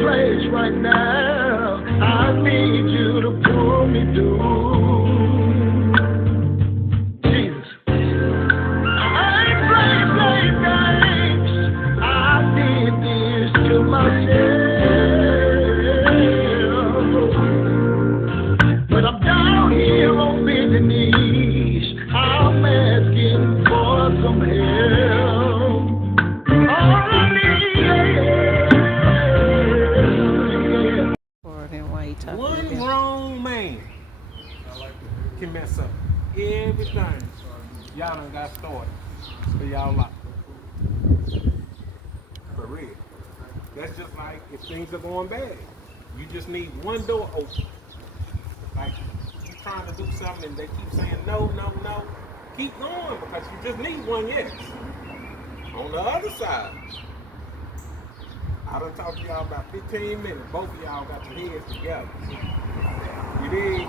place right now. I need you to pull me through. Jesus. I ain't playing games. I did this to myself. But I'm down here on bending knees. I'm asking for some help. All I need. One wrong man can mess up everything. Y'all done got started. So y'all like, for real. That's just like if things are going bad. You just need one door open. Like you trying to do something and they keep saying no, no, no. Keep going because you just need one yes. On the other side, I done talked to y'all about 15 minutes. Both of y'all got your heads together. You dig?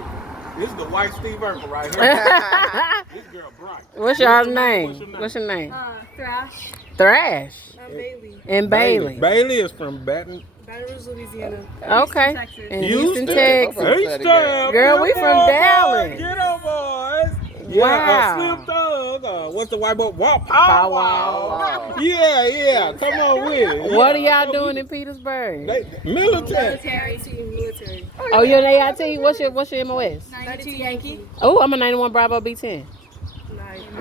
This is the white Steve Urkel right here. This girl bright. What's your name? What's your name? Thrash. Thrash. Bailey. And Bailey. Bailey is from Baton Rouge, Louisiana. Okay. Texas. In Houston, Texas. H-Town. Girl, we from Dallas. Get on, boys. Wow. Yeah, Slim Thug. What's the white boy? Pow wow. Yeah. Come on with it. What are y'all doing in Petersburg? Military. Military. Oh, you're an AIT? What's your MOS? 92 Yankee. Oh, I'm a 91 Bravo B10.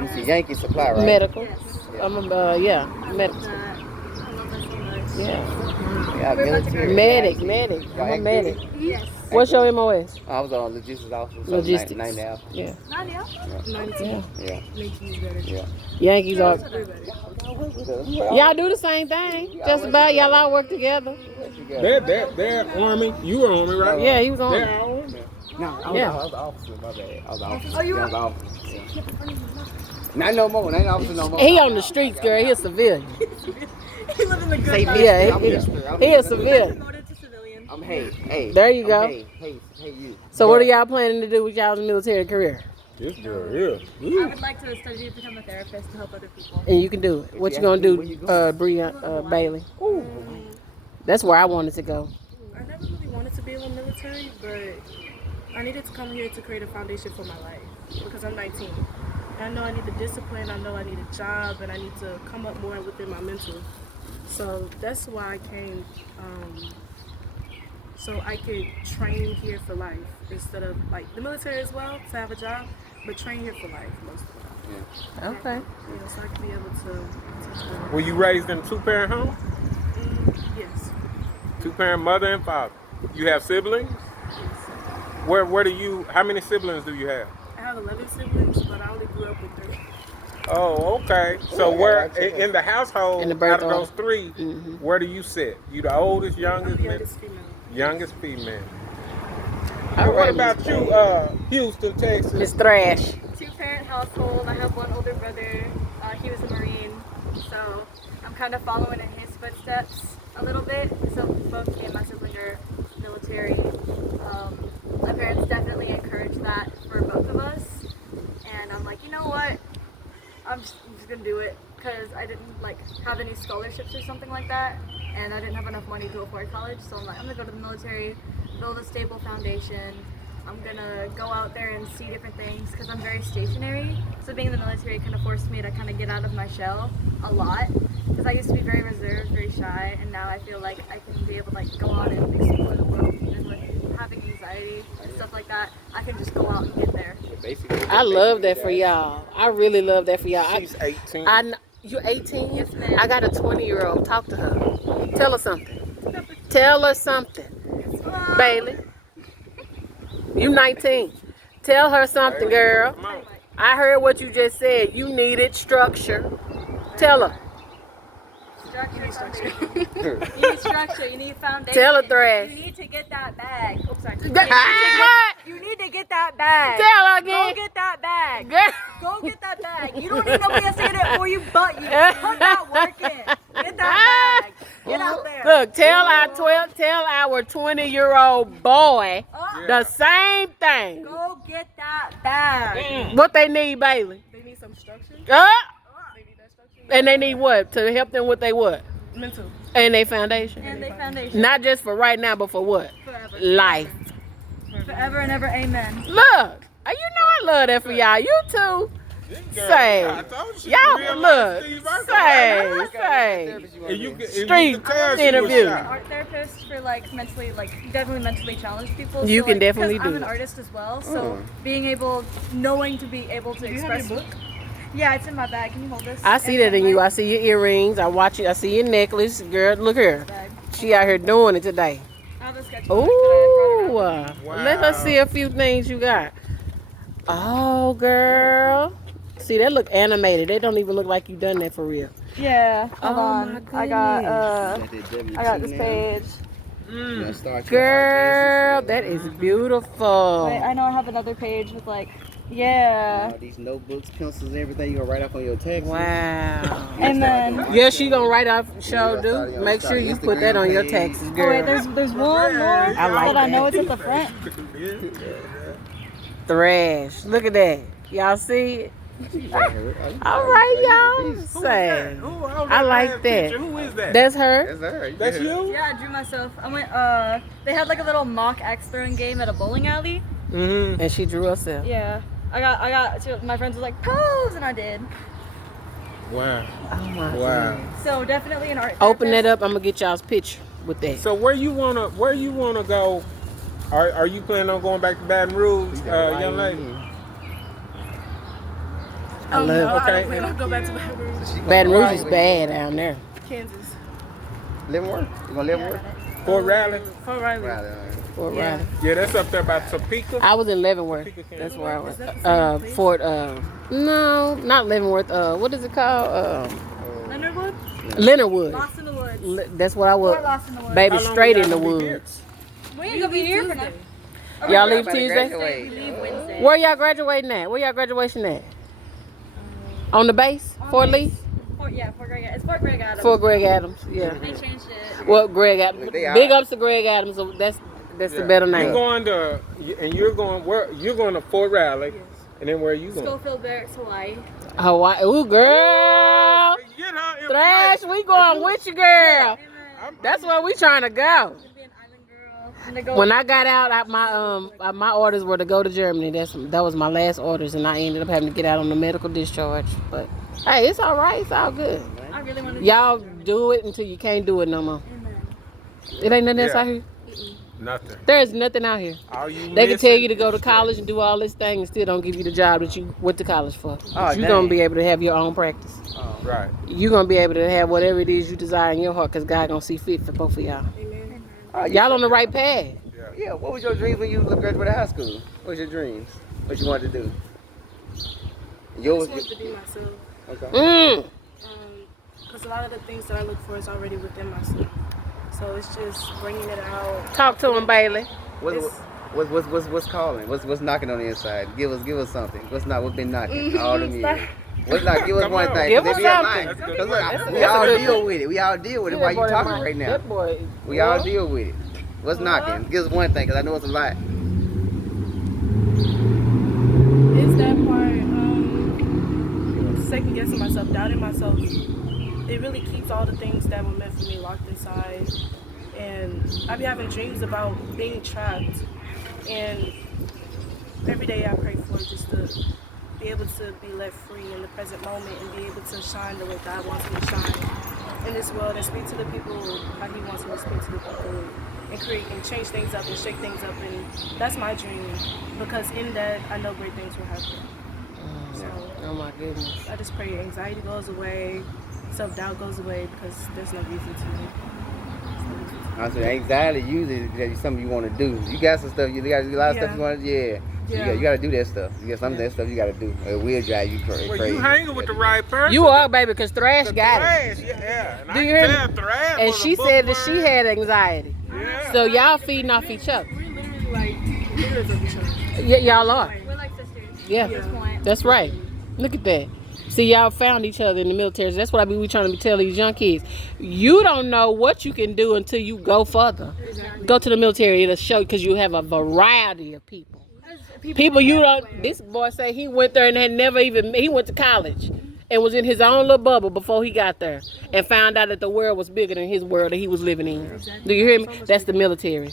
It's a Yankee supply, right? Medical. Yes. I'm a, medical. I love that so much. Yeah. Yeah, military. Medic. I'm a medic. Yes. What's your MOS? I was on logistics officer. So Logistics. 90 now. Yeah. 92. Yeah. Yeah. Yankees better. Yeah. Yankees are. They're better. Y'all do the same thing. Just about y'all all work together. They're Army. You were Army, right? Yeah, he was on. They're Army. No, I was the officer. My bad. I was the officer. Oh, you were? I was the officer. Yeah. Not no more. Not officer no more. He on the streets, girl. He a civilian. He lives in the good life. Yeah, he a He civilian. promoted to civilian. I'm hey. There you go. Hey, you. So what are y'all planning to do with y'all's military career? This girl here. I would like to study to become a therapist to help other people. And you can do it. What you gonna do, Bailey? That's where I wanted to go. I never really wanted to be in the military, but I needed to come here to create a foundation for my life because I'm 19. And I know I need the discipline, I know I need a job, and I need to come up more within my mental. So that's why I came, so I could train here for life instead of like the military as well to have a job, but train here for life most of the time. Yeah. Okay. Yeah, so I could be able to teach them. Were you raised in a two-parent home? Yes. Two-parent mother and father. You have siblings? Where do you? How many siblings do you have? I have 11 siblings, but I only grew up with 3. Oh, okay. So where in the household, In the birth out of those 3, where do you sit? You the oldest, I'm youngest, the youngest female. youngest female. All What right, about you, Houston, Texas? Miss Thrash. 2-parent household. I have one older brother. He was a Marine, so I'm kind of following in his footsteps a little bit. So both me and my siblings are military. My parents definitely encouraged that for both of us, and I'm like, you know what? I'm just gonna do it because I didn't have any scholarships or something like that, and I didn't have enough money to afford college. So I'm like, I'm gonna go to the military, build a stable foundation. I'm gonna go out there and see different things because I'm very stationary. So being in the military kind of forced me to kind of get out of my shell a lot because I used to be very reserved, very shy, and now I feel like I can be able to go out and explore the world. Even with having anxiety and stuff like that, I can just go out and get there. I love that for y'all. I really love that for y'all. She's 18. You 18? Yes, ma'am. I got a 20-year-old. Talk to her. Tell her something. Tell her something. Bailey. You 19. Tell her something, girl. Come on. I heard what you just said. You needed structure. Tell her. Structure. You need structure. You need foundation. Tell her, Thrash. You need to get that bag. Oops, sorry. What? You need to get that bag. Tell her again. Go get that bag. Girl. Go get that bag. You don't need nobody else to get it for you, but you. Put that work in. Get that bag. Get out there. Look, tell our 20-year-old boy the same thing. Go get that bag. What they need, Bailey? They need some structure. Uh, They need that structure. and they need what? To help them with they what? Mental. And they foundation. And they foundation. Not just for right now, but for what? Forever. Life. Forever and ever, amen. Look, you know I love that for y'all. You too. Say, y'all look. Say. Street interview. I'm an art therapist for like mentally, definitely mentally challenged people. You so, can definitely because do I'm an it. artist as well, so being able, knowing to be able to express. You have your book? Yeah, it's in my bag. Can you hold this? I see that in you. I see your earrings. I watch you. I see your necklace. Girl, look here. She out here doing it today. I have a sketch Ooh. book Let us see a few things you got. Oh, girl. See, that look animated. They don't even look like you done that for real. Yeah, hold on. My I got this page. Girl, that is beautiful. Wait, I know I have another page with yeah. All these notebooks, pencils, everything you gonna write up on your text. Wow. And then Yeah, she gonna write off show do. Make sure you put that on your taxes, girl. wait, there's one more I like that I know that. it's at the front. Thrash. Look at that. Y'all see it? All right, y'all. Say. I like that. Who is that? That's her. That's you? Yeah, I drew myself. I went they had like a little mock axe throwing game at a bowling alley. Mm-hmm. And she drew herself. Yeah. I got my friends were like, pose, and I did. Wow. Oh my Wow. goodness. So definitely an art Open that therapist. up. I'm gonna get y'all's picture with that. So where you wanna go? Are you planning on going back to Baton Rouge, young lady? I love Okay. We don't go back to Baton Rouge. Baton Rouge is bad down there. Kansas. Leavenworth? You gonna Leavenworth? Fort Riley? Fort Riley. Fort Yeah. Riley. Yeah, that's up there by Topeka. I was in Leavenworth. That's where I was. Fort. No, not Leavenworth. What is it called? Leonard Wood? Leonardwood. Lost in the Woods. That's what I was. Fort Lost in the Woods. Baby, How long straight y'all in the gonna be here? woods. We ain't gonna be here for nothing. Y'all leave Tuesday? We leave Wednesday. Where y'all graduating at? Where y'all graduation at? On the base? Fort Lee? Fort Greg. It's Fort Greg Adams. Fort Greg Adams. Yeah. They changed it. Well, Greg Adams. They are. Big ups to Greg Adams. So that's the better You're name. going to, and you're going where? You're going to Fort Riley, and then where are you going? Schofield Barracks, Hawaii. Hawaii. Ooh, girl. Get her in Thrash, we going with you, girl. Amen. That's where we trying to go. I'm gonna be an island girl. I'm gonna go. When I got out, my orders were to go to Germany. That was my last orders, and I ended up having to get out on the medical discharge. But hey, it's all right. It's all good. I really want to. Y'all do it until you can't do it no more. Amen. It ain't nothing else Yeah. out here. Nothing. There is nothing out here. All you They can tell missing you to go to is college and do all this thing and still don't give you the job that you went to college for. Oh, You're dang. going to be able to have your own practice. Right. You're going to be able to have whatever it is you desire in your heart because God going to see fit for both of y'all. Amen. Y'all on the right path. Yeah, what was your dreams when you graduated high school? What was your dreams? What you wanted to do? I Yours? just wanted to be myself. Okay. Because a lot of the things that I look for is already within myself. So it's just bringing it out. Talk to him, Bailey. What's calling? What's knocking on the inside? Give us something. What's been knocking all the years? What's not? Give us Come one on. thing. Give 'cause us it be a something. line. 'Cause That's look, good. we That's all a good deal with it. We all deal with it while you talking right now. That boy. We all deal with it. What's knocking? Give us one thing, because I know it's a lot. It's that part, second guessing myself, doubting myself. It really keeps all the things that were meant for me locked inside. And I be having dreams about being trapped. And every day I pray for just to be able to be let free in the present moment and be able to shine the way God wants me to shine in this world and speak to the people how He wants me to speak to the people and create and change things up and shake things up. And that's my dream, because in that I know great things will happen. So Oh my goodness. I just pray anxiety goes away, self-doubt goes away, because there's no reason to. I said anxiety usually is something you want to do. You got some stuff. You got a lot of stuff you want to. Yeah. You got to do that stuff. You got some of that stuff you got to do. It will drive you crazy. Well, you hanging with the right person. You are, baby, because Thrash The got it. Thrash, yeah. And Do I you can hear tell me? Thrash And was a she said that she bookworm. had anxiety. Yeah. So y'all feeding off each other. We're literally like leaders of each other. Yeah, y'all are. We're like sisters. Yeah. At this point. That's right. Look at that. See, y'all found each other in the military. That's what we trying to tell these young kids. You don't know what you can do until you go further. Go to the military. It'll show, because you have a variety of people. People you don't. This boy say he went there and had never even. He went to college and was in his own little bubble before he got there and found out that the world was bigger than his world that he was living in. Do you hear me? That's the military.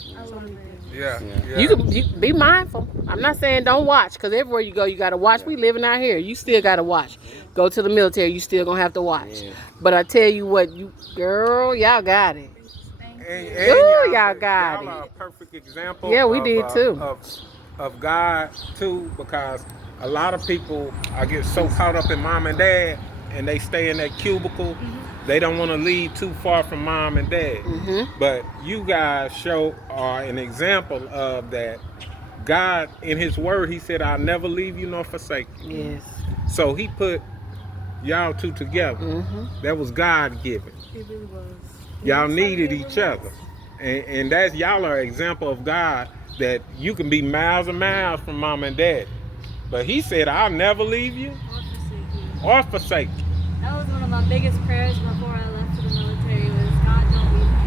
Yeah. You can be mindful. I'm not saying don't watch, because everywhere you go, you got to watch. We living out here. You still got to watch. Go to the military, you still going to have to watch. But I tell you what, girl, y'all got it. And y'all got y'all are a it. perfect example. Yeah, we did too. Of God too, because a lot of people I get so caught up in mom and dad, and they stay in that cubicle. They don't want to leave too far from mom and dad. But you guys are an example of that. God, in His Word, He said, "I'll never leave you nor forsake you." Yes. So He put y'all two together. That was God given. It really was. Y'all needed each other, and that's y'all are an example of God, that you can be miles and miles from mom and dad, but He said, "I'll never leave you or forsake you." That was one of my biggest prayers before I left for the military, was God, don't leave me.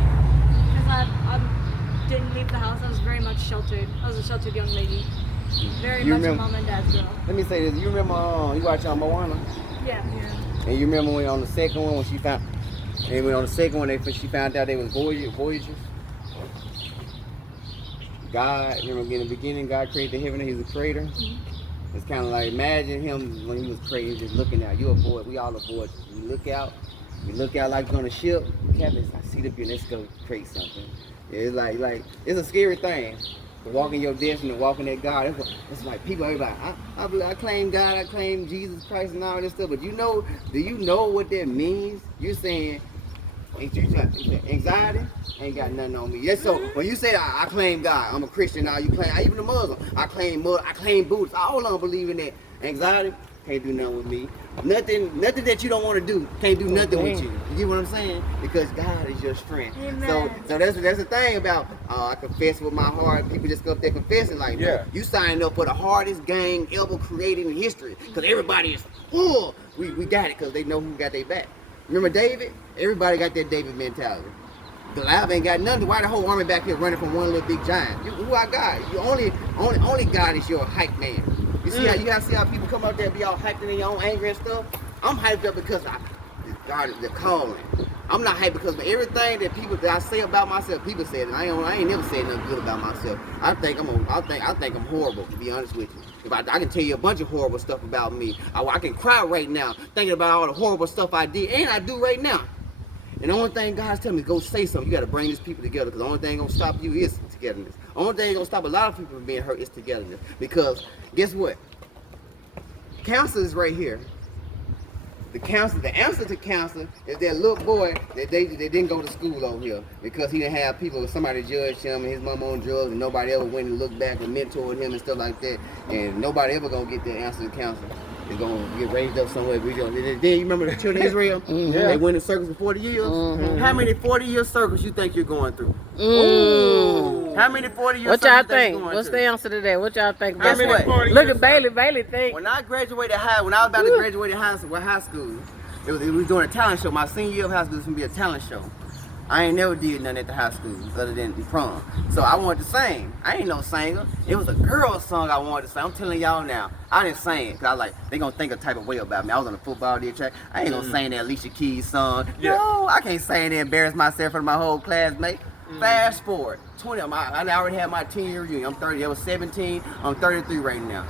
Because I didn't leave the house. I was very much sheltered. I was a sheltered young lady. Very much a mom and dad's girl. Let me say this. You remember you watch Moana? Yeah. And you remember when on the second one, when she found she found out they was voyagers? God, remember in the beginning, God created the heaven and He's a creator. It's kind of like, imagine Him when He was creating, just looking out. You a voyage, we all a voyage. We look out like on a ship. Captain, I see the view, let's go create something. It's like it's a scary thing. Walking your destiny, walking at God. It's like people, everybody, I claim God, I claim Jesus Christ and all this stuff. But do you know what that means? You're saying, anxiety ain't got nothing on me. Yes, so when you say I claim God, I'm a Christian now, you claim, even a Muslim, I claim Buddhist, all of them believe in that. Anxiety can't do nothing with me. Nothing that you don't want to do can't do nothing with you. You get what I'm saying? Because God is your strength. Amen. So that's the thing about I confess with my heart. People just go up there confessing like, you signed up for the hardest gang ever created in history. Because everybody is, we got it, because they know who got their back. Remember David? Everybody got that David mentality. Goliath ain't got nothing. Why the whole army back here running from one little big giant? Who I got? You only God is your hype man. You see how people come out there and be all hyped in their own anger and stuff? I'm hyped up because God is the calling. I'm not hyped because of everything that I say about myself. People say it. I ain't never said nothing good about myself. I think I'm horrible, to be honest with you. If I can tell you a bunch of horrible stuff about me. I can cry right now thinking about all the horrible stuff I did, and I do right now. And the only thing God's telling me is go say something. You got to bring these people together, because the only thing going to stop you is togetherness. The only thing going to stop a lot of people from being hurt is togetherness. Because guess what? Cancer is right here. The answer to cancer is that little boy that they didn't go to school over here because he didn't have somebody judged him, and his mom on drugs, and nobody ever went and looked back and mentored him and stuff like that. And nobody ever gonna get the answer to cancer. They're gonna get raised up somewhere. Then you remember the children of Israel? They went in circles for 40 years. How many 40-year circles you think you're going through? How many 40-year What circles y'all you think? What's the answer to that? What y'all think about Guess that? what? Look at Bailey. Bailey think. When I was about to graduate high school, it was doing a talent show. My senior year of high school was gonna be a talent show. I ain't never did nothing at the high school other than prom. So I wanted to sing. I ain't no singer. It was a girl song I wanted to sing. I'm telling y'all now, I didn't sing it, because they gonna think a type of way about me. I was on the football day track. I ain't gonna sing that Alicia Keys song. No, I can't sing and embarrass myself in front of my whole classmate. Fast forward, 20 of them. I already had my 10-year reunion. I'm 30. I was 17. I'm 33 right now.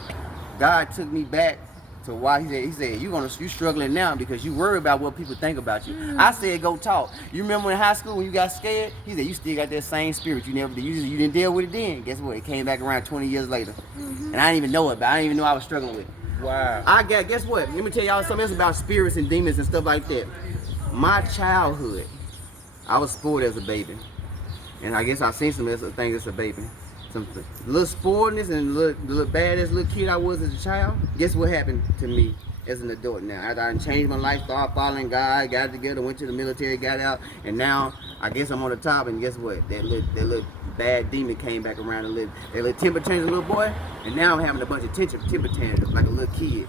God took me back to why he said you struggling now because you worry about what people think about you. I said go talk. You remember in high school when you got scared? He said you still got that same spirit. You never did. You didn't deal with it then. Guess what? It came back around 20 years later, and I didn't even know it. But I didn't even know I was struggling with it. Wow. Guess what? Let me tell y'all something else about spirits and demons and stuff like that. My childhood, I was spoiled as a baby, and I guess I've seen some things as a baby. Some little spoiledness and little badass little kid I was as a child. Guess what happened to me as an adult now? After I changed my life, started following God, got together, went to the military, got out, and now I guess I'm on the top. And guess what? That little bad demon came back around a little. That little temper tantrum little boy, and now I'm having a bunch of temper tantrums like a little kid.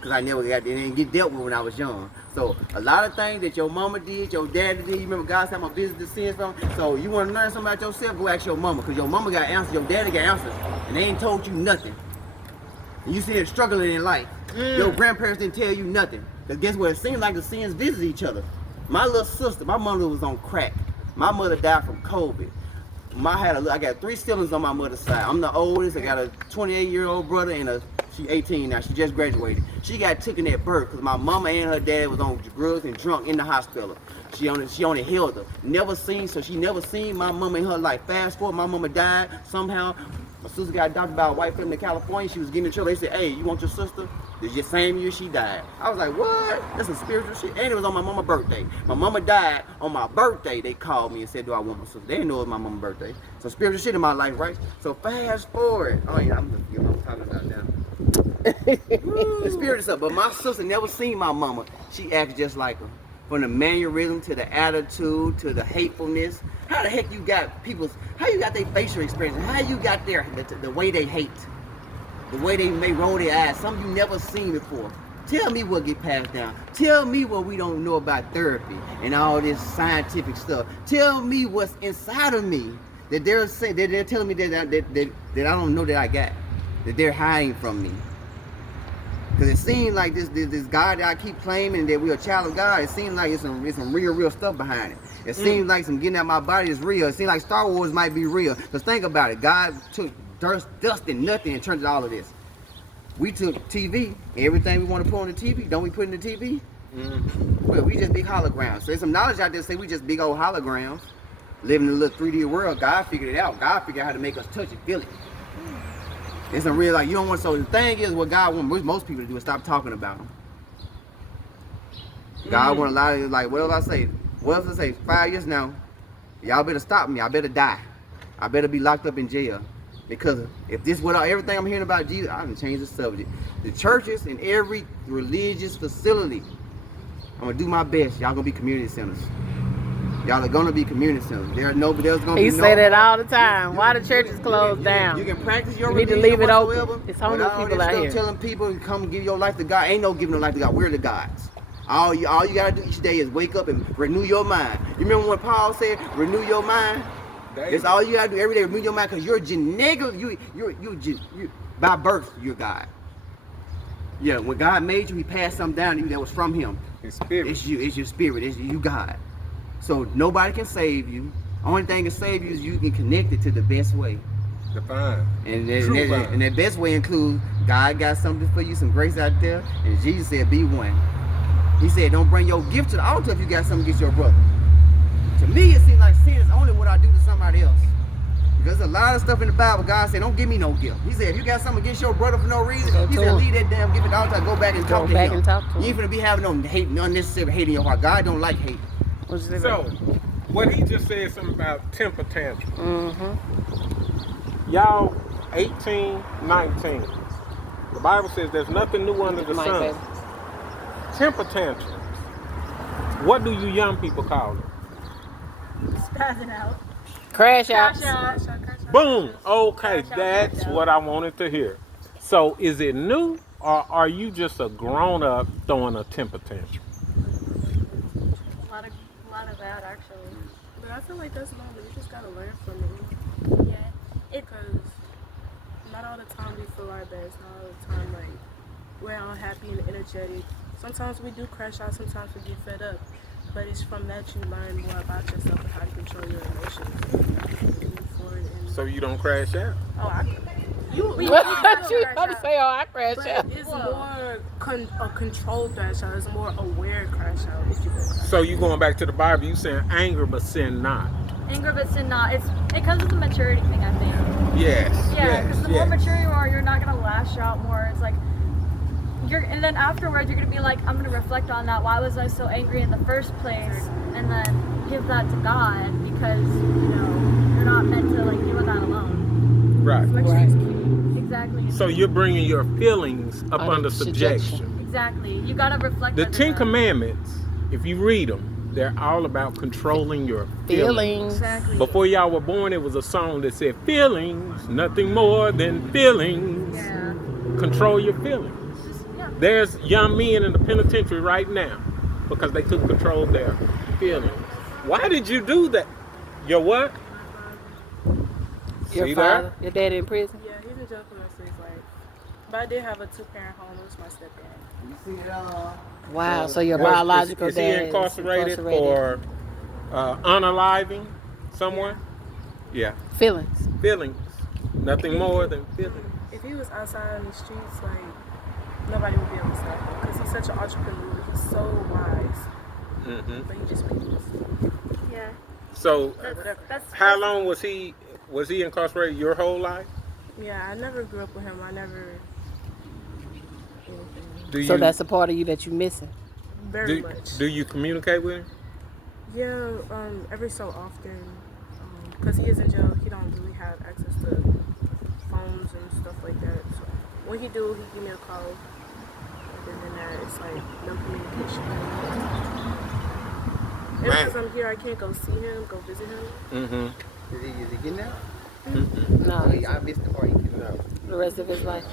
Because I didn't get dealt with when I was young. So a lot of things that your mama did, your daddy did, you remember God said my business to sins from. So you want to learn something about yourself, go ask your mama. Because your mama got answers, your daddy got answers. And they ain't told you nothing. And you see them struggling in life. Your grandparents didn't tell you nothing. Because guess what? It seems like the sins visit each other. My little sister, my mother was on crack. My mother died from COVID. I got 3 siblings on my mother's side. I'm the oldest. I got a 28-year-old brother and she 18 now. She just graduated. She got taken at birth because my mama and her dad was on drugs and drunk in the hospital. She only held her. She never seen my mama in her life. Fast forward, my mama died somehow. My sister got adopted by a white family in California. She was getting in trouble. They said, hey, you want your sister? It's the same year she died. I was like, what? That's some spiritual shit. And it was on my mama's birthday. My mama died on my birthday. They called me and said, do I want my sister? They didn't know it was my mama's birthday. So spiritual shit in my life, right? So fast forward. Oh yeah, I'm just forgetting what I'm talking about now. The spirit stuff. But my sister never seen my mama. She acts just like her. From the mannerism to the attitude to the hatefulness. How the heck you got how you got their facial expression? How you got the way they hate? The way they may roll their eyes, something you never seen before. Tell me what get passed down. Tell me what we don't know about therapy and all this scientific stuff. Tell me what's inside of me that they're saying, that they're telling me that I don't know that I got, that they're hiding from me. Because it seems like this God that I keep claiming that we're a child of God, it seems like it's some real stuff behind it. It seems like some getting out my body is real. It seems like Star Wars might be real. Because think about it, God took dust and nothing and turned to all of this. We took TV, everything we want to put on the TV, don't we put in the TV? Mm-hmm. Well, we just big holograms. So there's some knowledge out there say we just big old holograms, living in a little 3D world. God figured it out. God figured out how to make us touch it, feel it. It's a real, like, you don't want, so the thing is what God wants most people to do is stop talking about him. God want a lot of, like, what else I say? 5 years now, y'all better stop me. I better die. I better be locked up in jail. Because if this without everything I'm hearing about Jesus, I can change the subject. The churches and every religious facility, I'm gonna do my best. Y'all gonna be community centers. Y'all are gonna be community centers. There's gonna be He say that all the time. Why the church is closed down? You can practice your You need to religion leave it whatsoever, open. It's homeless but all people this out stuff here. telling people to come give your life to God. Ain't no giving no life to God. We're the gods. All you gotta do each day is wake up and renew your mind. You remember when Paul said, renew your mind? That's all you gotta do every day. Renew your mind, because you're genetic. You by birth, you're God. Yeah, when God made you, he passed something down to you that was from him. His spirit. It's you. It's your spirit. It's you, God. So nobody can save you. Only thing can save you is you can connect it to the best way. Divine. And that best way includes God got something for you, some grace out there, and Jesus said, be one. He said, don't bring your gift to the altar if you got something against your brother. To me, it seems like sin is only what I do to somebody else. Because there's a lot of stuff in the Bible, God said, don't give me no gift. He said, if you got something against your brother for no reason, he said, leave that damn gift at the altar, go back and talk to him. You ain't finna be having no hate, no unnecessary hate in your heart. God don't like hate. So, what he just said something about temper tantrum. Mm-hmm. Y'all 18, 19. The Bible says there's nothing new under the sun. Temper tantrums. What do you young people call it? Spazzing out. Crash out. Boom. Okay, that's what I wanted to hear. So, is it new, or are you just a grown up throwing a temper tantrum? A lot of that, actually. But I feel like that's normal. You just gotta learn from it. Yeah. Because not all the time we feel our best. Not all the time, like, we're all happy and energetic. Sometimes we do crash out. Sometimes we get fed up. But it's from that you learn more about yourself and how to control your emotions. Move forward and So you don't crash out? You about to say, oh, I crash but out. it's more a controlled crash out. It's more aware crash out. If you can. So you going back to the Bible, you saying anger but sin not. Anger but sin not. It comes with a maturity thing, I think. Yes. Yeah, because the more mature you are, you're not gonna lash out more. It's like and then afterwards you're gonna be like, I'm gonna reflect on that. Why was I so angry in the first place? And then give that to God, because you're not meant to deal with that alone. Right. Exactly. So you're bringing your feelings up under subjection. Exactly. You gotta reflect. The 10 Commandments, if you read them, they're all about controlling your feelings. Exactly. Before y'all were born, it was a song that said, feelings, nothing more than feelings. Yeah. Control your feelings. There's young men in the penitentiary right now because they took control of their feelings. Why did you do that? Your what? Your See father, that? your daddy in prison? Yeah, he's a joke when I say, like, But I did have a 2-parent home. It was my stepdad. You see it Wow. So your Was- biological is dad he incarcerated for unaliving someone? Yeah. feelings. Feelings. Nothing more than feelings. If he was outside on the streets, like, nobody would be able to stop him. Because he's such an entrepreneur. He's so wise. Mm-hmm. But he just makes. Yeah. So, That's how long was he incarcerated? Your whole life? Yeah, I never grew up with him. I never. Anything. Do you, So that's a part of you that you missing. Very much. Do you communicate with him? Yeah, every so often. Because he is in jail, he don't really have access to phones and stuff like that. So when he do, he give me a call. Other than that, it's like no communication. And because I'm here, I can't go see him, go visit him. Mm-hmm. Is he getting out? No, I missed the part. No. the rest of his life.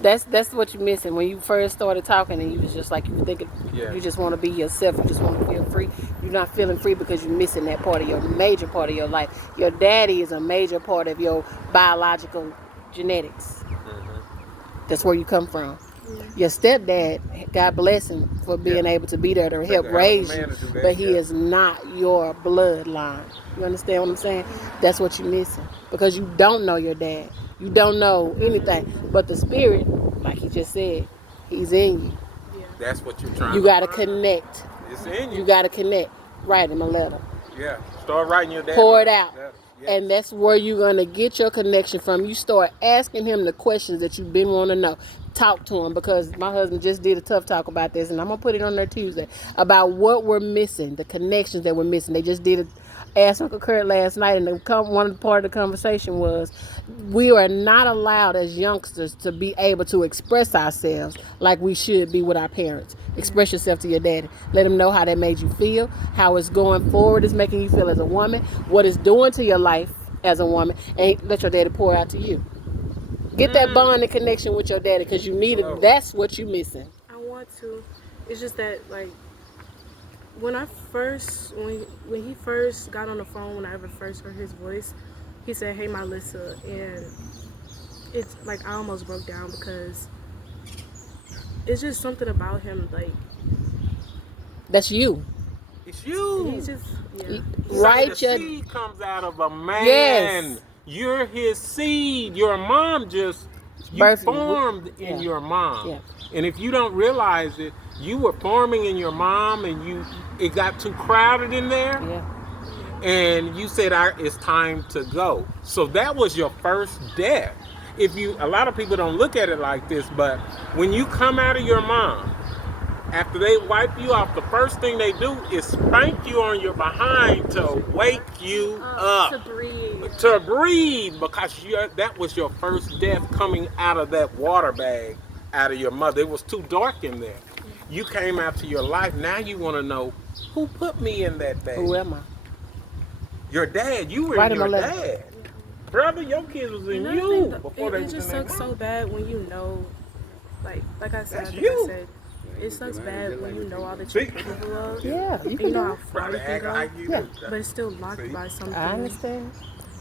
That's what you're missing. When you first started talking and you was just like, you were thinking, Yeah. you just want to be yourself. You just want to feel free. You're not feeling free because you're missing that part of your major part of your life. Your daddy is a major part of your biological genetics. Mm-hmm. That's where you come from. Your stepdad, God bless him for being able to be there to help a raise man you, to do that, but he yeah. is not your bloodline. You understand what I'm saying? That's what you're missing because you don't know your dad. You don't know anything, but the spirit, like he just said, he's in you. Yeah. That's what you're trying You to got to find. connect. It's in you. You got to connect. Write him a letter. Yeah. Start writing your dad. Pour it out. Yes. And that's where you're going to get your connection from. You start asking him the questions that you've been wanting to know. Talk to him because my husband just did a tough talk about this, and I'm going to put it on there Tuesday, about what we're missing, the connections that we're missing. They just did a Ask Uncle Kurt last night, and one of the part of the conversation was we are not allowed as youngsters to be able to express ourselves like we should be with our parents. Express yourself to your daddy. Let him know how that made you feel, how it's going forward is making you feel as a woman, what it's doing to your life as a woman, and let your daddy pour out to you. Get that bond and connection with your daddy because you need it. That's what you're missing. I want to. It's just that, like, when he first got on the phone, when I ever first heard his voice, he said, "Hey, Melissa," and it's like I almost broke down because it's just something about him, like That's you. It's you. he's just yeah. Right, the your seed comes out of a man. Yes. You're his seed. Your mom just you Birthed you. formed in Yeah. your mom. Yeah. And if you don't realize it, you were forming in your mom, and it got too crowded in there. Yeah. And you said, "It's time to go." So that was your first death. A lot of people don't look at it like this, but when you come out of your mom, after they wipe you off, the first thing they do is spank you on your behind to wake you up. To breathe. To breathe, because that was your first death coming out of that water bag out of your mother. It was too dark in there. You came out to your life. Now you want to know, who put me in that bag? Who am I? Your dad. You were Write in him a your letter. dad. Brother, your kids was in Another you thing, before they it was just in their sucks mom. so bad when you know, like I said, That's I think you. I said, it sucks bad when you know all that See? you're capable of. Yeah, you And can you know do how it. far you Brother, can act go, like you Yeah. do. but it's still blocked See? by something. I understand.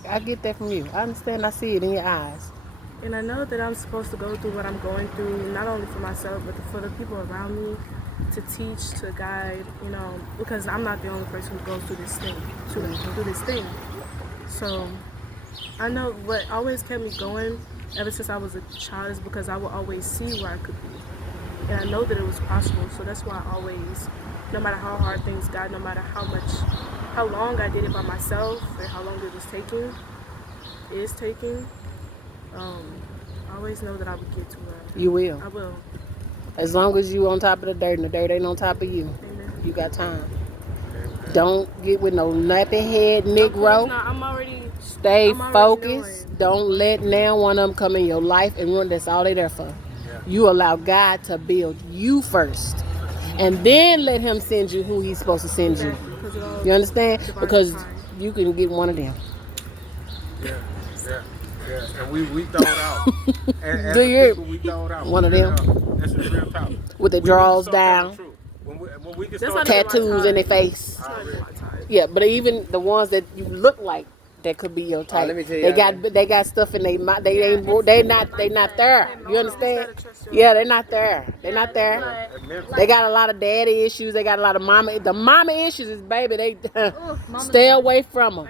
I get that from you. I understand. I see it in your eyes. And I know that I'm supposed to go through what I'm going through, not only for myself, but for the people around me, to teach, to guide, because I'm not the only person who goes through this thing. So I know what always kept me going ever since I was a child is because I would always see where I could be. And I know that it was possible, so that's why I always, no matter how hard things got, no matter how long I did it by myself, and how long it was taking, I always know that I would get to where You will. I will. As long as you on top of the dirt and the dirt ain't on top of you, Amen. you got time. Don't get with no nappy head Of course Negro. not. I'm already Stay I'm already focused. knowing. Don't let now one of them come in your life and run. That's all they there for. You allow God to build you first. And then let him send you who he's supposed to send you. exactly, because it all You understand? divine Because time. you can get one of them. Yeah. And we throw it out. And Do as you- people, we throw it out. One of them? That's the real talk. With the We need to draws start telling down. the truth. When we can That's start not telling my Tattoos time. in their face. It's not even my time. Yeah, but even the ones that you look like that could be your type. let me tell you, They got stuff in they mind. They not there. You understand? Yeah, they're not there. They're not there. They got a lot of daddy issues. They got a lot of mama. The mama issues is baby. They stay away from them.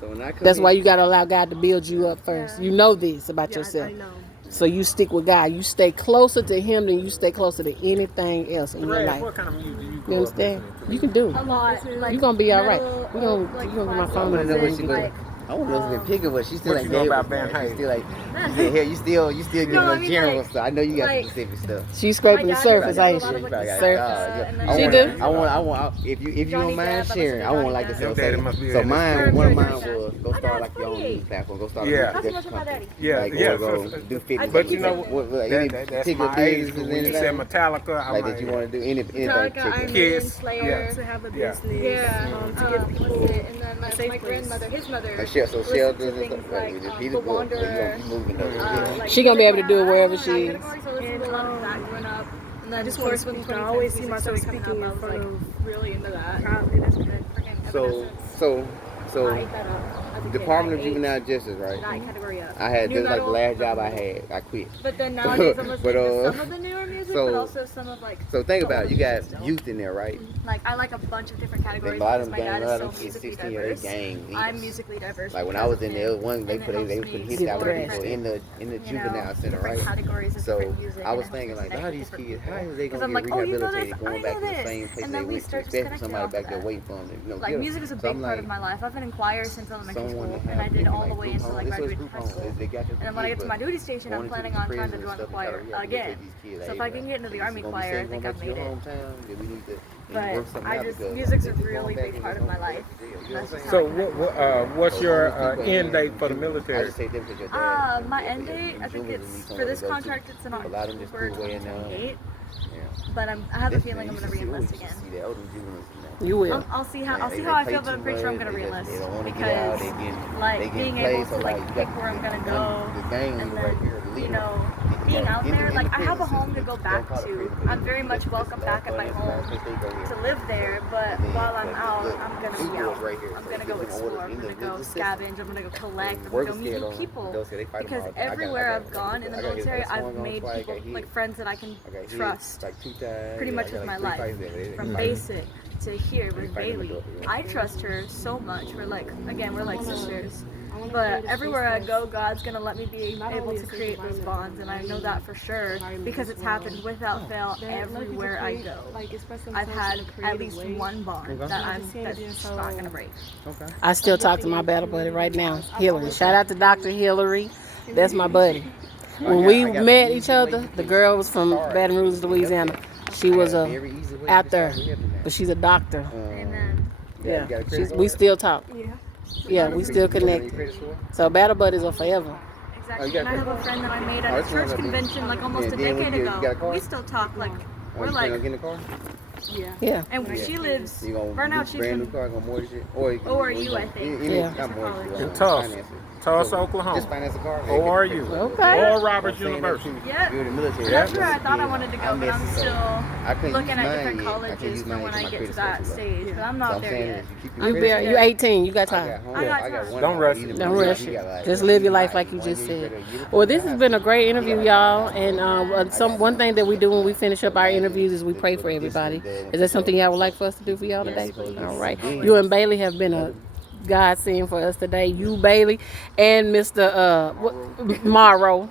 So when I come That's in, why you gotta allow God to build you up first. You know this about yourself. I know. So you stick with God. You stay closer to Him than you stay closer to anything else in your Thrash, life. what kind of music do you You grow up understand? listening to? You can do it. A lot. Like You're gonna be all right. metal, We're gonna like get my classic phone I want to know what and she get gonna. it. I want to know what's been picking, but she's still What like you know about neighbors, Van man. She's Hayes? still like, you still getting No, I the mean, general like- stuff. I know you got like- the specific stuff. She's scraping the My dad surface, does a ain't lot of, she? like, Probably got Surface. and then She like, do? I want. If you Johnny don't mind Depp, I listen sharing, to I want Johnny like to Depp. say. Your daddy must be So in mine, one of mine Johnny was Depp. go My start dad's like your own funny. news platform. Go start Yeah. a Not so music much with my company. daddy. Yeah, Like, yeah. go so- do fitness. but you know, any that's particular my age. business, When you said anything Metallica, I'm like like, that you want to do anything Metallica, particular. Iron Kiss. Maiden, Slayer. To have a Yeah. business. Yeah, To give people. what's it? And then my safe place. grandmother, his mother, So listened shelters to and things stuff. like Like, The Wanderer. you moving those. Like She gonna be able to do it wherever music she is. categories, so I listened to a lot of that growing up. And then I just of want course to when speak. 2010 I always see music myself started coming speaking up, in I was front like of really into that. proudly. That's good. Freaking So Evanescence. I so ate that up as a kid. Department I of ate Juvenile Justice, right? that category up. I had New this like the metal, last job I had. I quit. But then nowadays I'm listening But, to some of the newer music, so- but also some of like. So think the about it. older You got music still. youth in there, right? Like I like a bunch of different Then categories a lot because of my them dad gang, a is lot so of them kids musically 16 year diverse. gang leaders. I'm musically diverse. Like when I because was of in him, there, one they and it put helps hits me out with support people in the you know, juvenile center, different right? categories of So different music, I was and it thinking helps like, me how connect these with kids, different how people. is they 'Cause gonna I'm get like, oh, you know rehabilitated this? going I back know to the this. same place And they then we went to, start just especially somebody connecting back off there of waiting for them to, Like get 'em. music is a So big I'm part like, of my life. I've been in choir since elementary someone school, to and I have did maybe all the like way group into homes. like This was graduating group high homes. school. They got your And then when I get to my kids, duty station, but I'm going planning into on the trying to prisons join the and stuff, choir you gotta again. take these kids, So hey, if I can get into the you army gonna be choir, I safe think going I've back to your made it. hometown, then we need to But work something I out just because music's a they just really going big back part and of my going life. back to jail. You know That's what I'm just saying? so what's So your all these people end in date for the juvenile- I military? just say them because your dad. My end date, I think it's for this contract. It's in A lot of them just October threw away in 2028. Yeah. But I have a This feeling man, I'm you gonna should see- re-enlist you should again. see the older juveniles in there. You will. I'll see how Man, I they feel, play but I'm too pretty sure I'm much, gonna they just- re-enlist They don't want to get because out. They get like they being get able played, to so like you pick got where I'm the gonna one- go, the gang and leader right then here, the you leader. know being out there, like I have a home to go back to. I'm very much welcome back at my home to live there, but while I'm out, I'm gonna be out. I'm gonna go explore. I'm gonna go scavenge. I'm gonna go collect. I'm gonna go meet new people. Because everywhere I've gone in the military, I've made people like friends that I can trust. Pretty much with my life, from basic to here with Bailey. I trust her so much. We're like sisters. But everywhere I go, God's gonna let me be able to create those bonds, and I know that for sure because it's happened without fail everywhere I go. I've had at least one bond that's not gonna break. I still talk to my battle buddy right now, Hillary. Shout out to Dr. Hillary. That's my buddy. When we met each other, the girl was from Baton Rouge, Louisiana. She was out there, but she's a doctor. Amen. Yeah, we still talk. Yeah, we still connect. So battle buddies are forever. Exactly. And I have a friend that I made at a church convention like almost a decade ago. We still talk like we're like Yeah. and she lives right now she's brand new in car, gonna mortgage it, or ORU, I think. Yeah. Not mortgage it, In Tulsa. finance it. Tulsa, So, Oklahoma. Just finance a car. ORU. Okay. Or Roberts University. Yeah. You're in the military. That's where I thought I wanted to go, but I'm still I couldn't looking use at mine different yet. I can't colleges use for mine when till I my get to credit that score stage, but I'm So not I'm there saying yet. is you keep You your you 18. You got I time. got home. I got I got time. one. Don't rush it. Don't Don't rush it. Just live your life like you just said. Well, this has been a great interview, y'all. And one thing that we do when we finish up our interviews is we pray for everybody. Is that something y'all would like for us to do for y'all today? All right. You and Bailey have been a godsend for us today. You, Bailey, and Mr. Morrow.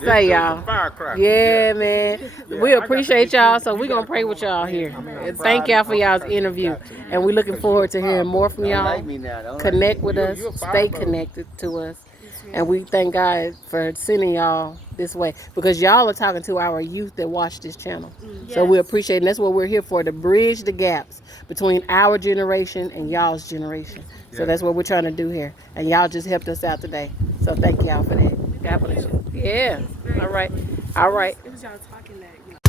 Say y'all. Firecracker. Yeah, man. We appreciate y'all, so we're going to pray with y'all here. And thank y'all for y'all's interview. And we're looking forward to hearing more from y'all. Connect with us. Stay connected to us. And we thank God for sending y'all this way. Because y'all are talking to our youth that watch this channel. So we appreciate it. And that's what we're here for, to bridge the gaps between our generation and y'all's generation. So that's what we're trying to do here. And y'all just helped us out today. So thank y'all for that. God bless you. Yeah. All right. All right. It was y'all talking that,